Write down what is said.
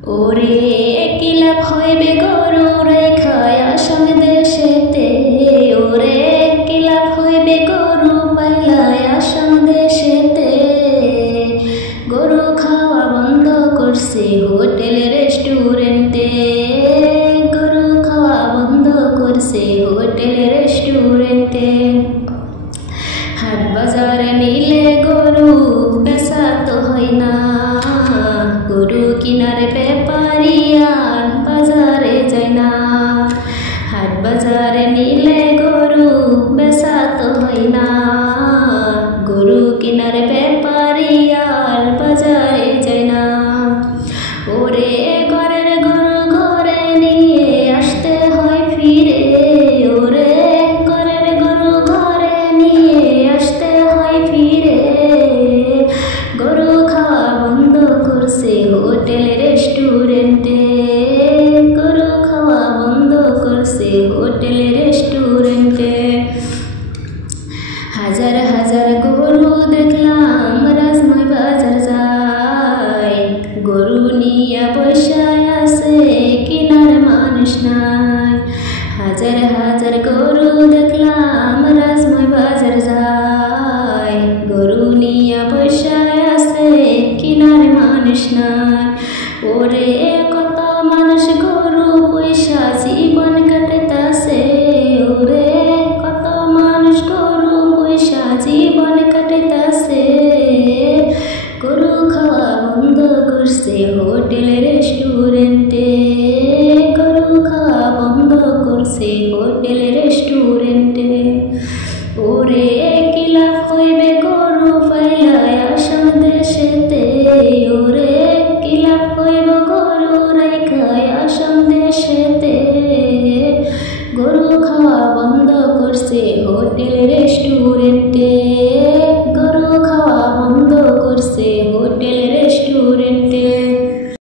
ওরে কি লাভ হইবে গরু রেখায় আসাম দেশেতে, ওরে কি লাভ হইবে গরু পাইলায় আসাম দেশেতে। গরু খাওয়া বন্ধ করছে হোটেল রেস্টুরেন্টে, গরু খাওয়া বন্ধ করছে হোটেল রেস্টুরেন্টে। হাট বাজারে নিলে গরু বেচা তো হয় না, গরু কিনার ব্যাপারী আর বাজারে যায় না। হাট বাজারে নিলে গরু বেচা তো হয় না, গরু কিনার ব্যাপারী আর বাজারে যায় না। ওরে ঘরের গরু ঘরে নিয়ে আসতে হয় ফিরে, ওরে ঘরের গরু ঘরে নিয়ে আসতে হয় ফিরে। গরু খাওয়া বন্ধ করছে হোটেল রেস্টুরেন্টে, গরু খাওয়া বন্ধ করছে হোটেল রেস্টুরেন্টে। হাজার হাজার গরু দেখলাম রাজময় বাজার যায়, গরু নিয়ে বসায় আছে কিনার মানুষ নাই। হাজার হাজার গরু দেখলাম রাজময় বাজার যায়, গরু নিয়ে বসায় আছে কিনার মানুষ নাই। ওরে কত মানুষ গরু পয়সা জীবন কাটাইতাছে, ওরে কত মানুষ গরু পয়সা জীবন কাটাইতাছে। গরু খাওয়া বন্ধ করছে হোটেল রেস্টুরেন্টে, গরু খাওয়া বন্ধ করছে হোটেল রেস্টুরেন্টে। ওরে কি লাভ হইবে গরু পাইলায় আসাম দেশেতে, ওরে কি লাভ হইব গরু রাইখায় আসাম দেশেতে। গরু খাওয়া বন্ধ করছে হোটেল